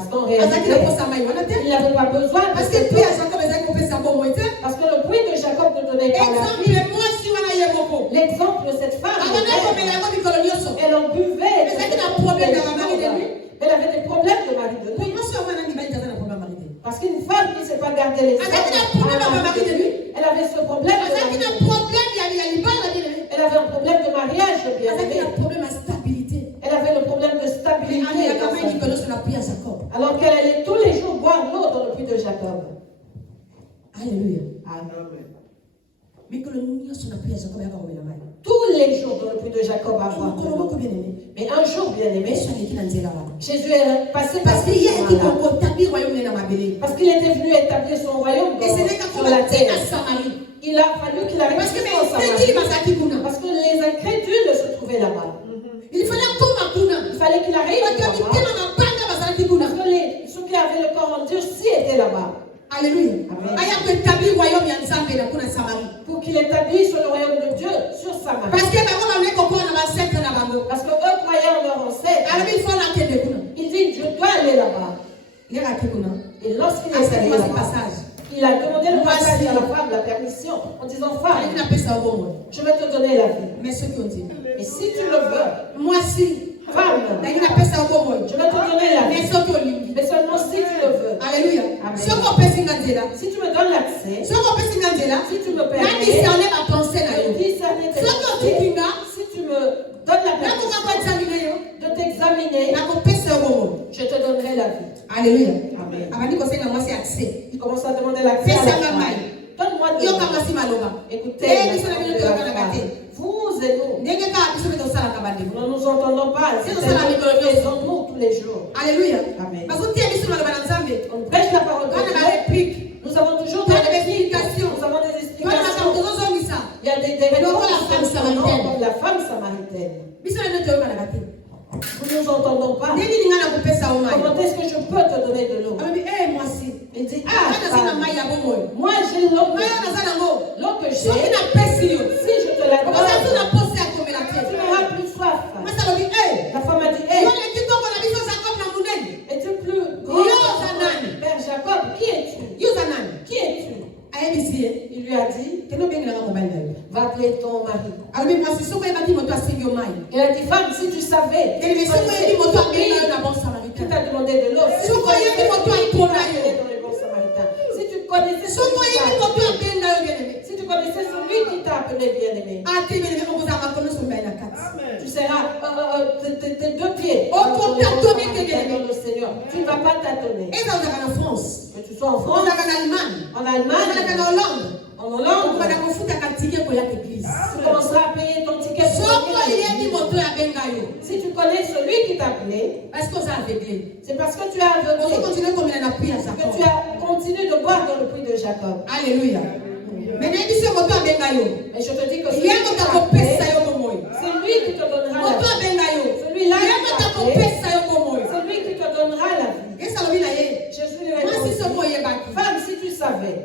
n'avait pas besoin. Parce que le puits de Jacob ne donnait pas la vie. L'exemple de cette femme, elle en buvait. Elle avait des problèmes de mari de nuit. Parce qu'une femme qui ne sait pas garder les hommes, elle avait ce problème de mari de nuit. Elle avait un problème de mariage, bien aimé. Elle avait le problème de stabilité. Alors qu'elle allait tous les jours boire l'eau dans le puits de Jacob. Alléluia. Amen. Tous les jours dans le puits de Jacob à boire. Mais un jour, bien aimé, Jésus est passé par ce moment-là. Parce qu'il était venu établir son royaume sur la terre. Il a fallu qu'il arrive en Samarie. Parce que les incrédules se trouvaient là-bas. Il fallait qu'il arrive là-bas. Parce que ceux qui avaient le corps endurci étaient là-bas. Alléluia. Pour qu'il établisse le royaume de Dieu sur Samarie. Parce que eux croyaient en leur ancêtre. Il dit, je dois aller là-bas. Et lorsqu'il est allé là-bas, il a demandé le passage à la femme, la permission, en disant, femme, je vais te donner la vie. Mais ceux qui ont dit, et si tu le veux, moi si, femme, je vais te donner la vie. Mais seulement si tu le veux. Alléluia. Si tu me donnes l'accès, si tu me permets de discerner tes pensées, si tu me donnes la permission de t'examiner, je te donnerai la vie. Alléluia. Amen. Il commence à demander l'accès à la femme. Donne-moi de l'eau. Écoutez, vous et nous, nous ne nous entendons pas. Faisons-nous tous les jours. Alléluia. Amen. On prêche la parole de Dieu. Nous avons toujours des explications. Nous avons des explications. Il y a des réponses comme la femme samaritaine. Nous ne nous entendons pas. Comment est-ce que je peux te donner de l'eau? Il dit, moi j'ai l'eau que j'ai. Si je te la donne, tu n'auras plus soif. La femme a dit, es-tu plus grand? Père Jacob, qui es-tu? Qui es-tu? Il lui a dit, va appeler ton mari. Il a dit, femme, si tu savais qui t'a demandé de l'eau, si tu connaissais celui qui t'a appelé bien-aimé, tu seras tes deux pieds dans le Seigneur. Tu ne vas pas tâtonner. Que tu sois en France, en Allemagne, en Hollande, tu commenceras à payer ton ticket. Si tu connais celui qui t'a appelé, c'est parce que tu as aveuglé, que tu as continué de boire dans le puits de Jacob. Alléluia. Mais je te dis que c'est lui qui te donnera la vie. Celui-là c'est lui qui te donnera la vie. Jésus lui répondit, femme, si tu savais,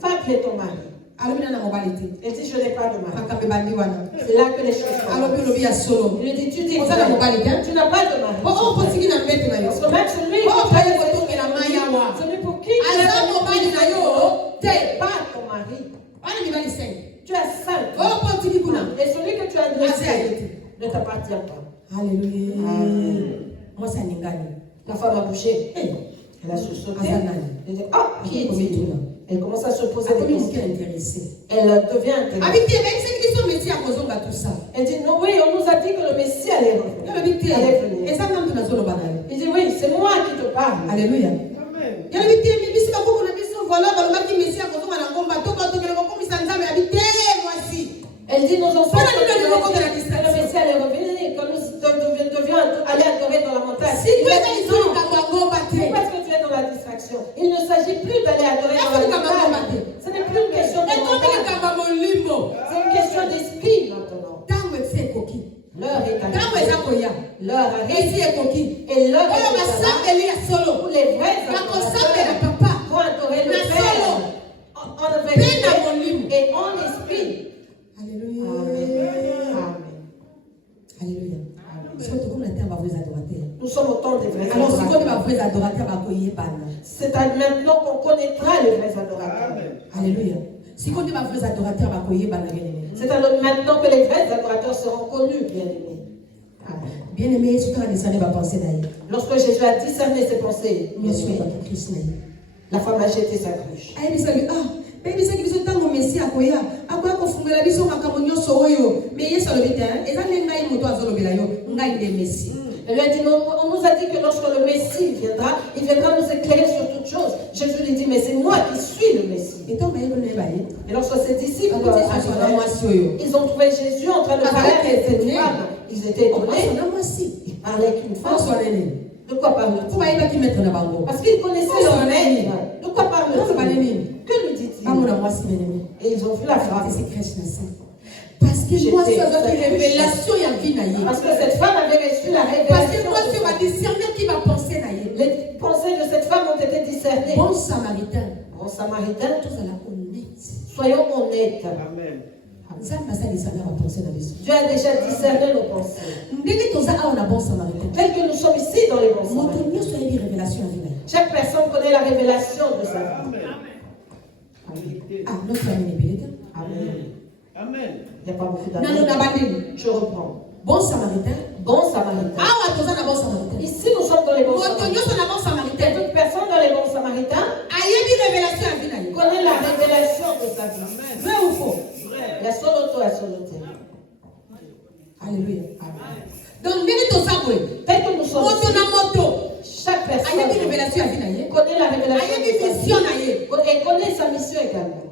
va appeler ton mari. Elle dit, je n'ai pas de mari. C'est là que les choses sont. Il lui dit, tu dis, tu n'as pas de mari. Parce que même celui pour qui tu n'es pas ton mari. Tu as 5. Et celui que tu as laissé ne t'appartient pas. Alléluia. La femme a bougé. Elle a sursauté. Elle dit, oh, qui est-il? Elle commence à se poser des questions. Elle devient intéressée. Elle dit, non, oui, on nous a dit que le Messie allait revenir. Il dit, oui, c'est moi qui te parle. Alléluia. Elle dit, nos enfants, que le Messie allait revenir, que nous devions aller adorer dans la montagne. Pourquoi est-ce que tu es dans la distraction? Il ne s'agit plus d'aller adorer dans la montagne. C'est maintenant qu'on connaîtra les vrais adorateurs. Alléluia. C'est alors maintenant que les vrais adorateurs seront connus, bien-aimés. Bien-aimé, lorsque Jésus a discerné ses pensées, la femme a jeté sa cruche. Elle lui a dit, on nous a dit que lorsque le Messie viendra, il viendra nous éclairer sur toutes choses. Jésus lui dit, mais c'est moi qui suis le Messie. Et lorsque ses disciples ils ont trouvé Jésus en train de parler avec cette femme, ils étaient étonnés. Il parlait avec une femme. De quoi parle-t-il? Parce qu'ils connaissaient leur maître. De quoi parle-t-il? Que lui dit-il? Et ils ont vu la femme. Parce que moi, tu as une révélation, il y a vie. Parce que cette femme avait reçu la révélation. Parce que moi, tu vas discerner qui va penser. Les pensées de cette femme ont été discernées. Bon samaritain. Bon samaritain. Soyons honnêtes. Amen. Dieu a déjà discerné nos pensées. Tel que nous sommes ici dans les bons samaritains. Chaque personne connaît la révélation de sa vie. Amen. Amen. Il n'y a pas beaucoup d'amour. Je reprends. Bon samaritain. Bon samaritain. Ici, nous sommes dans les bons samaritains. Toute personne dans les bons samaritains connaît la révélation de sa vie. Vrai ou faux? Il y a son auto et son auto. Alléluia. Donc, tel que nous sommes ici, chaque personne connaît la révélation de sa vie. Et connaît sa mission également.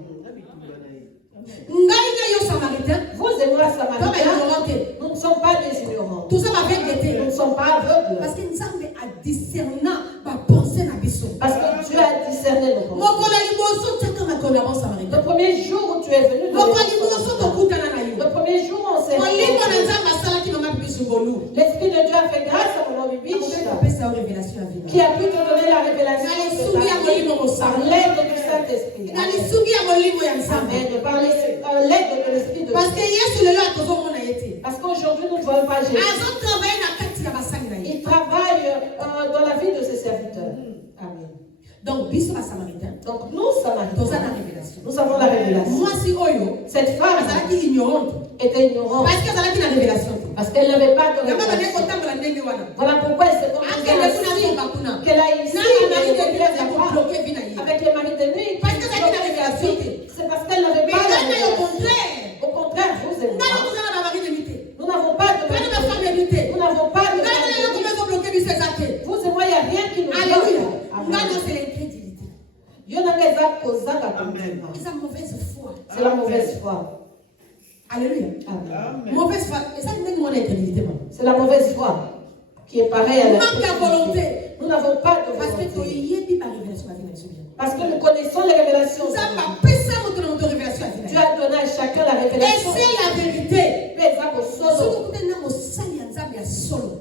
Vous et moi, Samaritains, nous ne sommes pas des ignorants. Nous ne sommes pas aveugles. Parce que Dieu a discerné nos pensées. Le premier jour où tu es venu, le premier jour où on s'est rencontrés, l'Esprit de Dieu a fait grâce à mon ami Biche, qui a pu te donner la révélation par l'aide du Saint-Esprit. Amen. Par l'aide de l'Esprit de Dieu. Parce qu'aujourd'hui, nous ne voyons pas Jésus. Il travaille dans la vie de ses serviteurs. Amen. Donc, nous, Samaritains, nous avons la révélation. Cette femme était ignorante. Parce qu'elle n'avait pas de révélation. Voilà pourquoi elle s'est comportée qu'elle a ici avec les maris de nuit. C'est parce qu'elle n'avait pas de révélation. Au contraire, vous et moi, nous n'avons pas de révélation. Nous n'avons pas de révélation. Vous et moi, il n'y a rien qui nous bloque. C'est la mauvaise foi. Alléluia. Amen. Mauvaise foi. Et ça, c'est la mauvaise foi qui est pareille à la volonté. Nous n'avons pas de volonté. Parce que nous connaissons les révélations. Dieu a donné à chacun la révélation. Et c'est la vérité.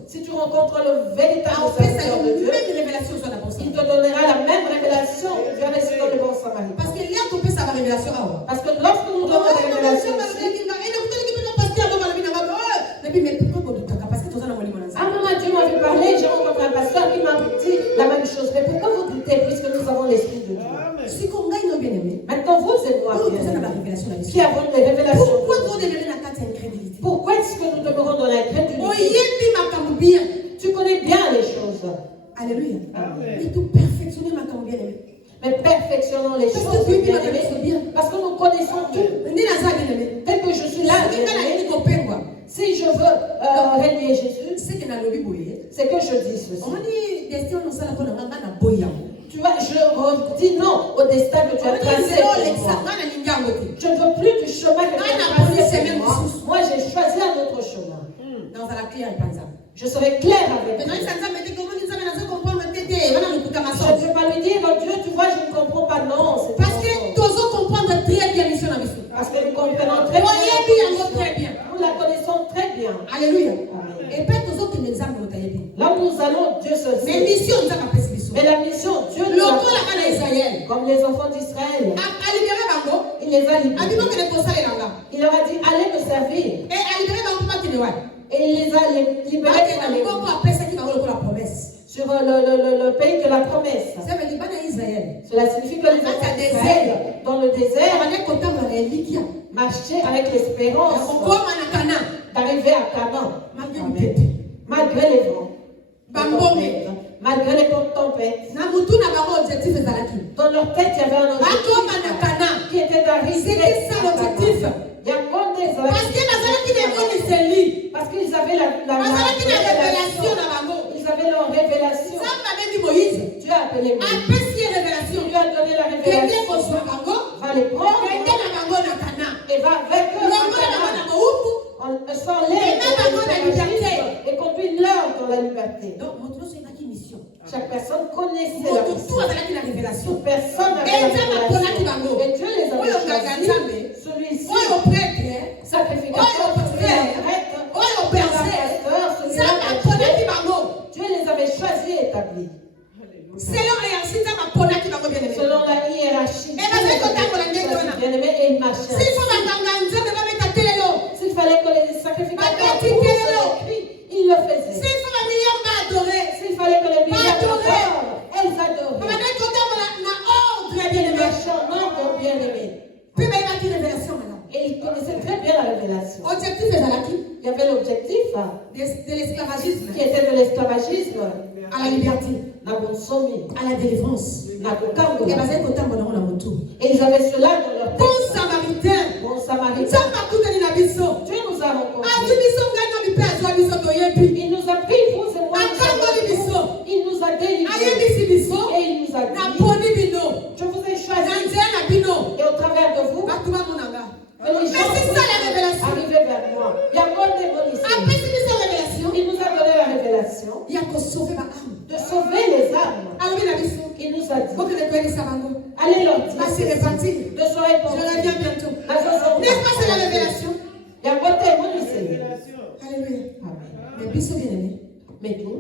Si tu rencontres le véritable serviteur de Dieu, il te donnera la même révélation que Dieu a reçue dans le bon samaritain. Parce que lorsque nous donnons la révélation, Dieu m'avait parlé, j'ai rencontré un pasteur qui m'a dit la même chose. Mais pourquoi vous doutez puisque nous avons l'Esprit de Dieu? Maintenant, vous et moi qui avons des révélations. Pourquoi est-ce que nous demeurons dans l'incrédulité? Tu connais bien les choses. Alléluia. Mais perfectionnons les choses, bien-aimés, parce que nous connaissons tout. Tel que je suis là, si je veux régner Jésus, c'est que je dis ceci. Tu vois, je dis non au destin que tu as tracé pour moi. Je ne veux plus du chemin que tu as tracé pour moi. Moi, j'ai choisi un autre chemin. Je serai clair avec toi. Je ne vais pas lui dire, oh Dieu, tu vois, je ne comprends pas. Non, c'est parce que nous comprenons très bien. Nous la connaissons très bien. Alléluia. Et là où nous allons, Dieu se sait. Mais la mission, Dieu nous a comme les enfants d'Israël. Il les a libérés. Il leur a dit, allez me servir. Et il les a libérés sur le pays de la promesse. Cela signifie que les enfants d'Israël, dans le désert, marchaient avec l'espérance d'arriver à Canaan. Malgré les vents, malgré les tempêtes. Dans leur tête, il y avait un objectif qui était d'arriver à Canaan. Parce qu'ils avaient la révélation. Ils avaient leur révélation. Dieu a appelé Moïse. Dieu lui a donné la révélation. Va les prendre et va avec eux sans l'aide et conduire-leur dans la liberté. Chaque personne connaissait la révélation. Personne n'avait la révélation. Et Dieu les avait choisis. Celui-ci, sacrificateur, Dieu les avait choisis et établis. Selon la hiérarchie, bien-aimé, et il marchait. S'il fallait que les sacrificateurs poussent le cri, ils le faisaient. S'il fallait que les milliards adorent, elles adoraient. Les marchands n'ont bien-aimé. Et ils connaissaient très bien la révélation. Il y avait l'objectif de l'esclavagisme, qui était de l'esclavagisme à la liberté, à la délivrance. Et ils avaient cela dans leur tête. Bon samaritain, Dieu nous a rencontrés. Il nous a pris, vous et moi. Il nous a délivrés. Et il nous a dit, je vous ai choisi. Et au travers de vous, les gens arrivaient vers moi. Il y a bonne démolition. Il nous a donné la révélation de sauver les âmes. Il nous a dit, allez leur dire de se répandre. Je reviens bientôt. N'est-ce pas c'est la révélation? Il y a bonne démolition. Alléluia. Amen. Mais nous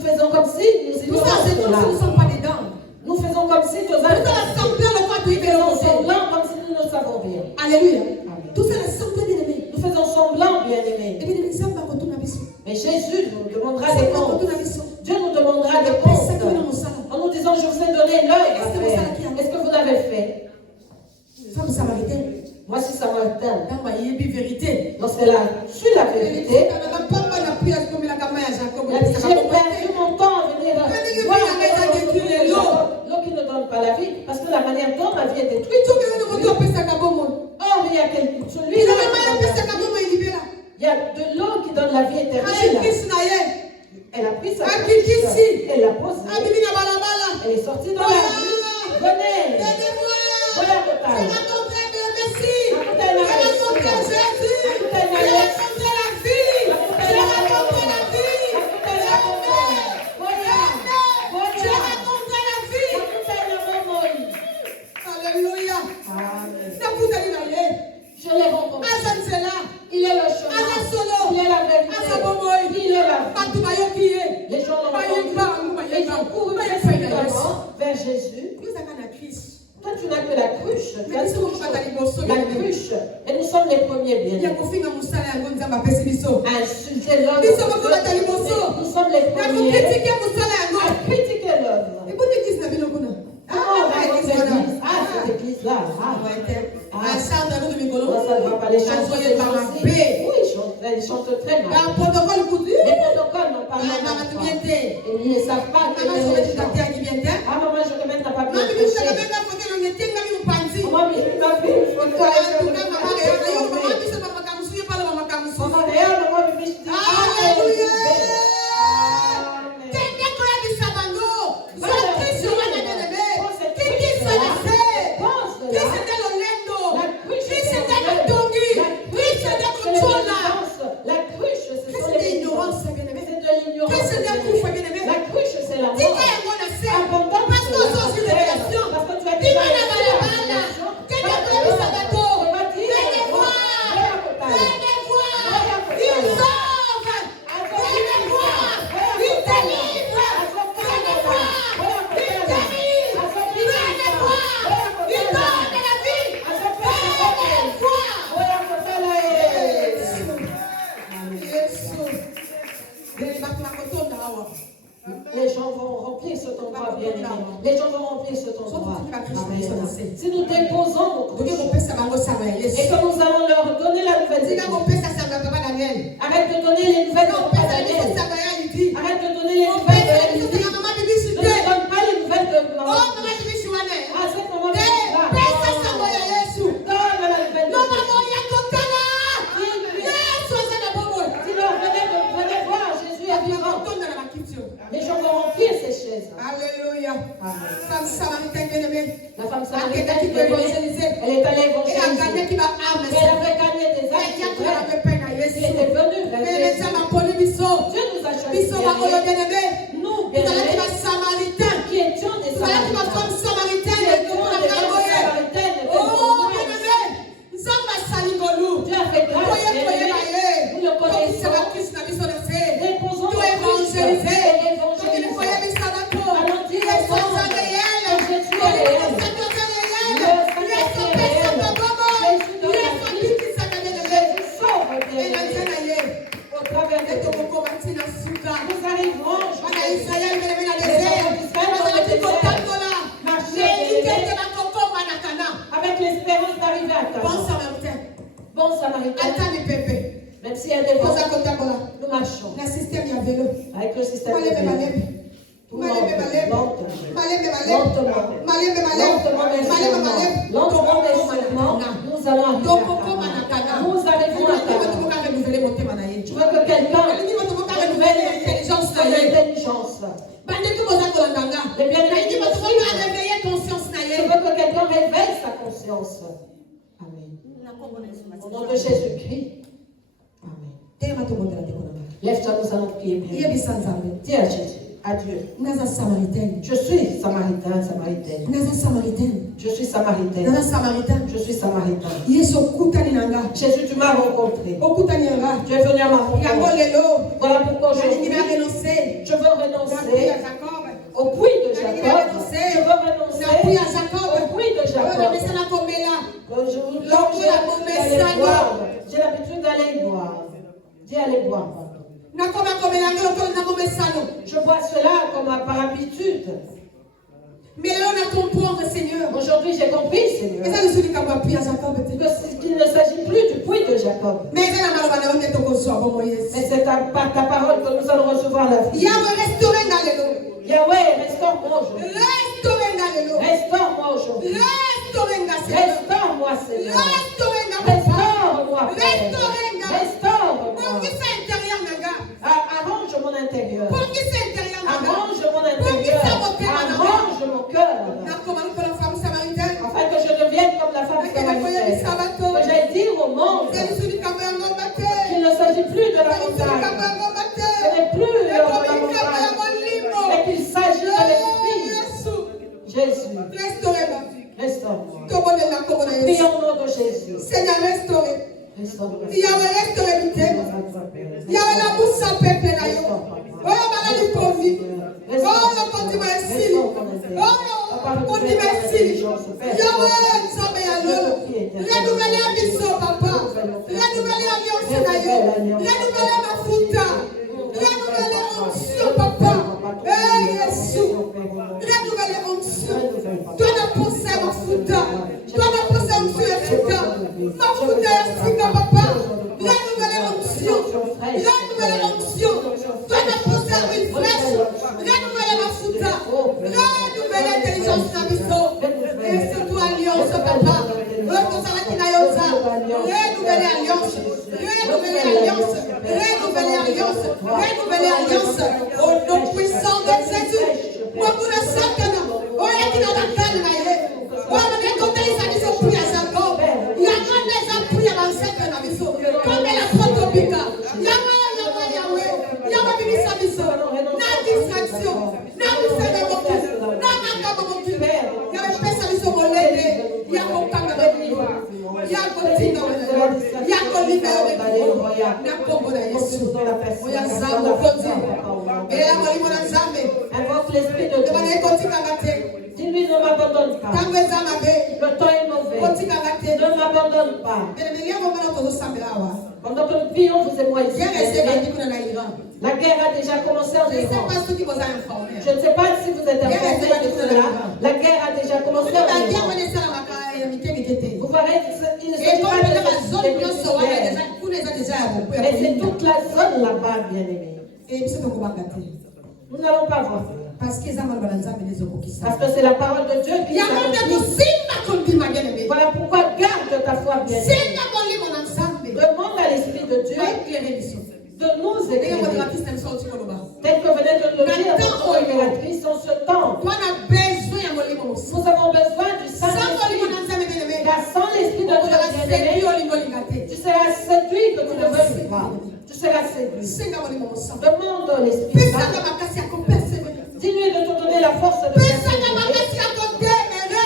faisons comme si nous ne sommes pas dedans. Nous faisons comme si nous faisons semblant comme si nous ne savons rien. Alléluia. Nous faisons semblant, bien-aimés. Mais Jésus nous demandera des comptes. Dieu nous demandera des comptes. En nous disant, je vous ai donné l'œuvre à faire. Est-ce que vous l'avez fait? Voici Samaritain. Lorsqu'elle a su la vérité, j'ai perdu mon temps à venir voir l'eau qui ne donne pas la vie, parce que la manière dont la vie est détruite. Or, il y a celui-là. Il y a de l'eau qui donne la vie éternelle. Elle a pris sa couche, elle l'a posée. Elle est sortie dans la rue. Venez. Voilà le total. Je l'ai rencontré. Il est le chemin. Il est la vérité. Il est la vie. Les gens l'ont rencontré. Ils ont couru vers Jésus. Toi, tu n'as que la cruche. La cruche. Et nous sommes les premiers bien. Insulter l'œuvre. Nous sommes les premiers à critiquer l'œuvre. Cette église-là. Ça ne va pas les chanter. Oui, ils chantent très mal. Les protocoles n'ont pas mal. Et ils ne savent pas que maman, je ne mets pas bien prêché. Maman, je m'a vu une photo. La cruche, c'est la mort. Les gens vont remplir cet endroit. Si nous déposons nos couches et que nous allons leur donner la nouvelle vie, arrête de donner les nouvelles de Papa Daniel. Arrête de donner les nouvelles de Elodie. Ne donne pas les nouvelles de maman. À cette moment là, donne la nouvelle de venez voir, Jésus est vivant. Les gens vont remplir ces chaises. Alléluia. Femme samaritaine bien-aimée. La femme samaritaine qui peut évangéliser. Elle est allée évangéliser. Elle a gagné des âmes. Il était venu. Dieu nous a choisis. Nous, bien-aimés, qui étions des samaritaines. Dieu a fait grâce. Vous le connaissez. Déposons nos couches et l'évangélisation. Allons dire aux gens que Jésus est réel. Le sacrifice est réel. Jésus sauve bien. Au travers de nous arriverons. Avec l'espérance d'arriver à Canaan. Bon samaritain. Même si elle est nous marchons avec le système de vélo. Lentement, nous allons arriver à Canaan. Nous arrivons à Canaan. Je veux que quelqu'un renouvelle l'intelligence. Les bien-aimés, je veux que quelqu'un réveille sa conscience. Amen. Au nom de Jésus-Christ. Amen. Lève-toi, nous allons prier. Dis à Jésus, à Dieu. Je suis samaritain, samaritaine. Je suis samaritaine. Je suis samaritain. Jésus, tu m'as rencontré. Tu es venu à ma rencontre. Voilà pourquoi je veux renoncer au puits de Jacob. Je veux renoncer au puits de Jacob. J'ai l'habitude d'aller boire. Dis aller boire. Je vois cela comme par habitude. Mais là, on a compris, Seigneur. Aujourd'hui, j'ai compris, Seigneur. Qu'il ne s'agit plus du puits de Jacob. Mais c'est par ta parole que nous allons recevoir la vie. Yahweh, restaure-moi aujourd'hui. Restaure-moi aujourd'hui. Restaure-moi, Seigneur. Restaure-moi, Père. Restaure-moi. Arrange mon intérieur. Arrange mon intérieur. Arrange mon cœur. Afin que je devienne comme la femme samaritaine. Que j'aille dire au monde qu'il ne s'agit plus de la montagne. Ce n'est plus de la montagne. Mais qu'il s'agit de l'esprit. Jésus. Restaure-moi. Prions au nom de Jésus. Seigneur, restaure. Restaure-moi. Yahweh, restaure le thème. Yahweh, la bouche à peuple là. Oh, malade pour vie. Oh, on dit merci. Oh, on dit merci. Yahweh, ça me yalolo. Renouvelle l'ambition, papa. Renouvelle l'ambiance d'ailleurs. Renouvelle ma fouta. Renouvelle l'onction, papa. Eh, Jésus. Renouvelle l'onction. Toi, la pensée, ma fouta. Toi, la pensée, ma fouta. Ma fouta, Africa, papa. Renouvelle l'onction. Renouvelle l'onction. Toi, la pensée, une flèche. Renouvelle ma fouta. Renouvelle l'intelligence, la mission. Et surtout, alliance, papa. Renouvelle alliance. Renouvelle alliance. Renouvelle alliance. Renouvelle alliance. Renouvelle alliance. Au nom puissant de Jésus. Moi, pour le Satan. Oh, il y a qui n'a pas de calme. Oh, on est content, ils ont pris à Jacob. Il y a un des appris à l'ancêtre. Comme la photobika. Yahweh. Yahweh, bibi sabiso. Na distraction. Na distraction. Na makabomoki. Yahweh, pesa biso molende. Yako kanga beniwa. Yako tinga beniwa. Yako linda beniwa. Na kombo na Yesu. Oya zambo konzi. Eya molimo na zambe. Invoque l'esprit de Dieu. Demane kotika ngate. Dis-lui Oui, ne m'abandonne pas. Le temps est mauvais. Ne m'abandonne pas. Pendant que nous prions, vous et moi ici, la guerre a déjà commencé en Iran. Je ne sais pas si vous êtes informés de cela. La guerre a déjà commencé en Iran. Vous verrez, il ne s'agit pas de mais c'est toute la zone là-bas, bien-aimés. Nous n'allons pas voir ça. Parce que c'est la parole de Dieu qui voilà pourquoi garde ta foi bien. Demande à l'Esprit de Dieu de nous éclairer. Tel que venait de le dire notre régulatrice en ce temps. Nous avons besoin du Saint-Esprit. Car sans l'Esprit de Dieu bien-aimé, tu seras séduit que tu ne veux pas. Tu seras séduit. Demande à l'Esprit. Dis-lui de te donner la force de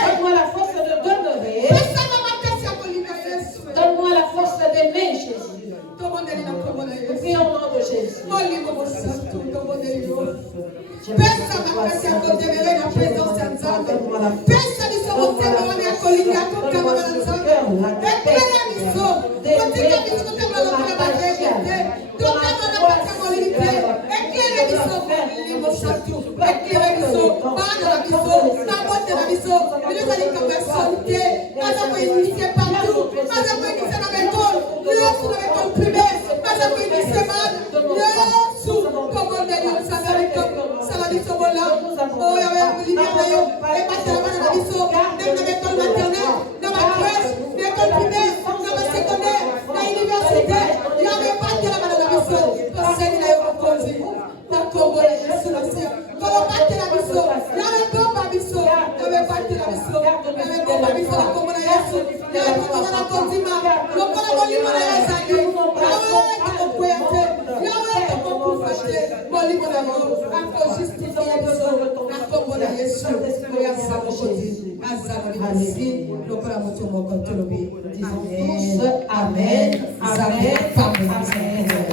donne-moi la force de demeurer. Donne-moi la force d'aimer Jésus. Nous prions au nom de Jésus. Amen. Amen. Amen.